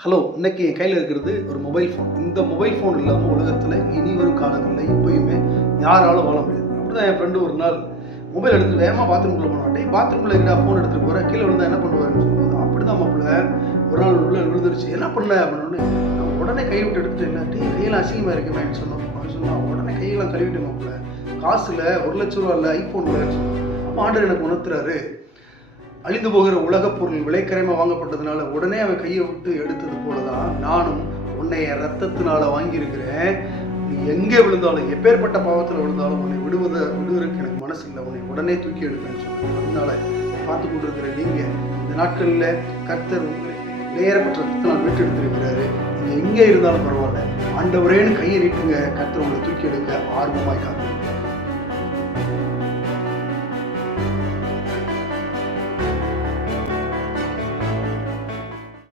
Hello, இன்னைக்கு என் கையில் இருக்கிறது ஒரு மொபைல் ஃபோன். இந்த மொபைல் ஃபோன் இல்லாமல் உலகத்தில் இனி வரும் காலங்களில் எப்பயுமே யாராலும் வாழ முடியாது. அப்படிதான் என் ஃப்ரெண்டு ஒரு நாள் மொபைல் எடுத்துட்டு வேகமாக பாத்ரூம்குள்ளே போனாட்டே, பாத்ரூம்குள்ளே எங்கடா ஃபோன் எடுத்துகிட்டு போகிறேன், கீழே விழுந்தா என்ன பண்ணுவாருன்னு சொல்லும்போது, அப்படி தான் மாப்பிள்ள ஒரு நாள் உள்ள விழுந்துருச்சு. என்ன பண்ண அப்படின்னு நான் உடனே கை விட்டு எடுத்துட்டு இல்லாட்டி கையெல்லாம் அசிங்கமாக இருக்குமேன்னு சொன்னோம். அவன் சொன்னான், உடனே கையெல்லாம் கழுவிட்டு மாப்பிள்ள, காசில் ₹1,00,000 இல்லை, ஐஃபோன் இல்லைன்னு சொன்னான். அப்போ ஆண்டர் எனக்கு உணர்த்துறாரு, அழிந்து போகிற உலகப் பொருள் விலைக்கரைமாக வாங்கப்பட்டதுனால உடனே அவன் கையை விட்டு எடுத்தது போல தான் நானும் உன்னை என் ரத்தத்தினால வாங்கியிருக்கிறேன். நீ எங்கே விழுந்தாலும், எப்பேற்பட்ட பாவத்தில் விழுந்தாலும் உன்னை விடுவதற்கு எனக்கு மனசு இல்லை, உன்னை உடனே தூக்கி எடுப்பேன்னு சொல்லுவேன். அதனால பார்த்து கொண்டிருக்கிற நீங்கள் இந்த நாட்களில் கர்த்தர் உங்களை நேரப்பட்ட ரத்தத்தினால் மீட்டெடுத்திருக்கிறாரு. நீங்கள் எங்கே இருந்தாலும் பரவாயில்ல, ஆண்டவரேன்னு கையை நீட்டுங்க, கர்த்தர் உங்களை தூக்கி எடுக்க ஆர்வமாய் காத்து.